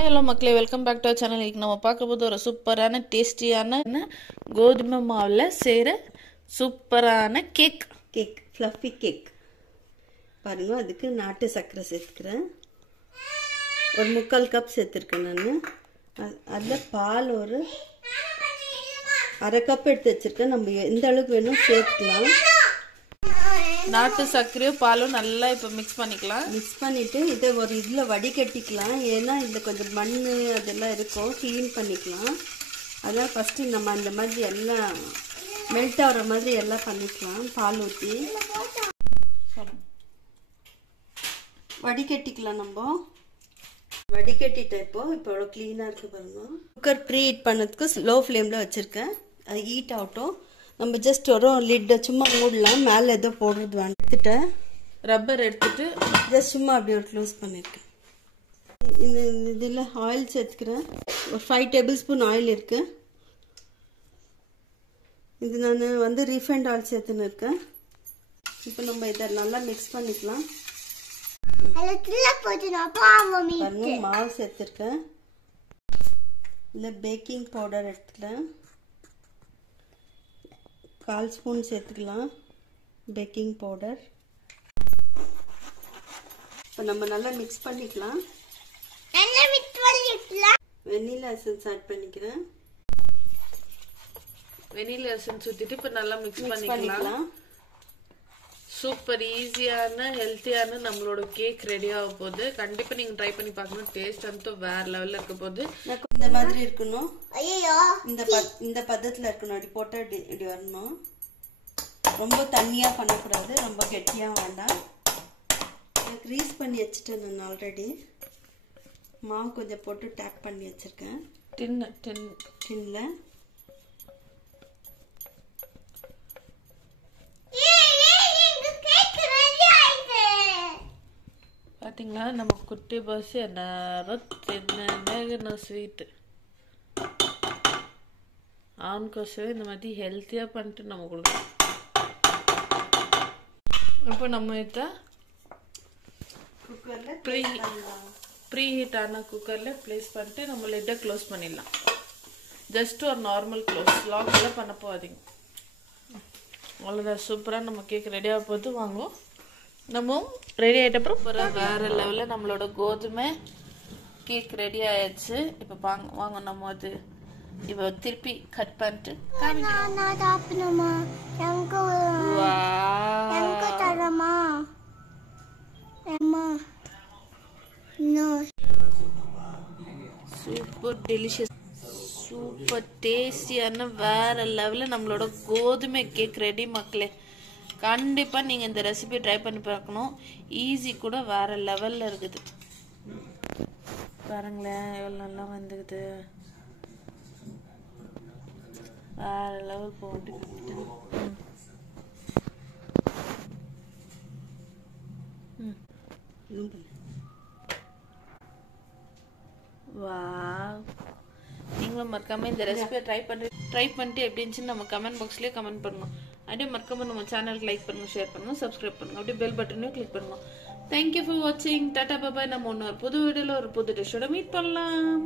Hi hello மக்களே welcome back to our channel. இன்னைக்கு நம்ம பார்க்க போறது ஒரு சூப்பரான டேஸ்டியான கோதுமை மாவுல செய்யற சூப்பரான கேக் fluffy கேக் பாருங்க. அதுக்கு நாட்டு சக்கரை சேர்த்துக்கிறேன். ஒரு 3/4 கப் சேர்த்துருக்கேன் நான். அதில் பால் ஒரு 1/2 கப் எடுத்து வச்சிருக்கேன். நம்ம எந்த அளவுக்கு வேணும் சேர்த்துக்கலாம். நாட்டு சர்க்கரையும் பாலும் நல்லா இப்போ மிக்ஸ் பண்ணிக்கலாம். மிக்ஸ் பண்ணிவிட்டு இதை ஒரு இதில் வடிகட்டிக்கலாம். ஏன்னா இதில் கொஞ்சம் மண் அதெல்லாம் இருக்கும், க்ளீன் பண்ணிக்கலாம். அதான் ஃபஸ்ட்டு நம்ம அந்த மாதிரி எல்லாம் மெல்ட் ஆகிற மாதிரி எல்லாம் பண்ணிக்கலாம். பால் ஊற்றி வடிகட்டிக்கலாம். நம்ம வடிகட்டிட்ட இப்போ எவ்வளோ க்ளீனாக இருக்குது பாருங்க. குக்கர் ப்ரீ ஹீட் பண்ணதுக்கு ஸ்லோ ஃப்ளேமில் வச்சுருக்கேன். அது ஹீட் ஆகட்டும். நம்ம ஜஸ்ட் ஒரு லிட்டை சும்மா மூடலாம். மேலே ஏதோ போடுறது வேண்டாம். எடுத்துட்டேன், ரப்பர் எடுத்துட்டு ஜஸ்ட் சும்மா அப்படியே ஒரு க்ளோஸ் பண்ணியிருக்கேன். இந்த இதில் ஆயில் சேர்த்துக்கிறேன். ஒரு 5 டேபிள் ஸ்பூன் ஆயில் இருக்குது. இது நான் ரீஃபைண்ட் ஆயில் சேர்த்துன்னு இருக்கேன். இப்போ நம்ம இதை நல்லா மிக்ஸ் பண்ணிக்கலாம். மாவு சேர்த்துருக்கேன். இல்லை பேக்கிங் பவுடர் எடுத்துக்கலாம். 1/4 ஸ்பூன் சேர்த்துக்கலாம் பேக்கிங் பவுடர். இப்போ நம்ம நல்லா மிக்ஸ் பண்ணிக்கலாம். வெனிலா எசன்ஸ் ஆட் பண்ணிக்கிறேன். வெனிலா எசன்ஸ் ஊத்திட்டு இப்போ நல்லா மிக்ஸ் பண்ணிக்கலாம். சூப்பர் ஈஸியான ஹெல்த்தியான நம்மளோட கேக் ரெடி ஆக போகுது. கண்டிப்பா நீங்க ட்ரை பண்ணி பார்க்கணும். டேஸ்ட் வந்து வேற லெவல்ல இருக்க போகுது. இந்த மாதிரி இருக்கணும். இந்த பதத்துல இருக்கணும். அப்படி போட்டா இப்படி வரணும். ரொம்ப தண்ணியா பண்ணக்கூடாது, ரொம்ப கெட்டியா வேண்டாம். கிரீஸ் பண்ணி வச்சுட்டேன் நான் ஆல்ரெடி. மாவு கொஞ்சம் போட்டு டேப் பண்ணி வச்சிருக்கேன் டின்ல. பாத்தீங்களா நம்ம குட்டி பஸ் என்ன ஸ்வீட் ஆண்கோசவே இந்த மாதிரி ஹெல்த்தியா பண்ணிட்டு நம்ம கொடுக்கலாம். இப்போ நம்ம இதை ப்ரீ ஹீட் ஆன குக்கர்ல பிளேஸ் பண்ணிட்டு நம்ம லிட்டை க்ளோஸ் பண்ணிடலாம். ஜஸ்ட் ஒரு நார்மல் க்ளோஸ், லாக் எல்லாம் பண்ண போகாதீங்க. அவ்வளோதான், சூப்பராக நம்ம கேக் ரெடி ஆக போது. வாங்குவோம். நம்ம ரெடி ஆகிட்டப்புறம் வேற லெவலில் நம்மளோட கோதுமை கேக் ரெடி ஆயிடுச்சு. இப்போ வாங்க நம்ம அது இப்போ திருப்பி கட் பண்ணிட்டு சூப்பர் டெலிஷியஸ் சூப்பர் டேஸ்டியான வேற லெவலில் நம்மளோட கோதுமை கேக் ரெடி மக்களே. கண்டிப்பாக நீங்கள் இந்த ரெசிபி ட்ரை பண்ணி பார்க்கணும். ஈஸி கூட வேற லெவலில் இருக்குது. பாருங்களேன் எவ்வளோ நல்லா வந்துக்குது. வேற லெவல் போட்டு நீங்களும் மறக்காம இந்த ரெசிபியை ட்ரை பண்ணிட்டு எப்படி இருந்துச்சுன்னு நம்ம கமெண்ட் பாக்ஸ்லயே கமெண்ட் பண்ணணும். அப்படியே மறக்காம நம்ம சேனலுக்கு லைக் பண்ணுங்க, ஷேர் பண்ணுங்க, சப்ஸ்கிரைப் பண்ணுங்க. அப்படியே பெல் பட்டனையும் கிளிக் பண்ணுங்க. தேங்க்யூ ஃபார் வாட்சிங். டாடா பாய். நம்ம இன்னொரு புது வீடியோல ஒரு புது டிஷ்ஷோட மீட் பண்ணலாம்.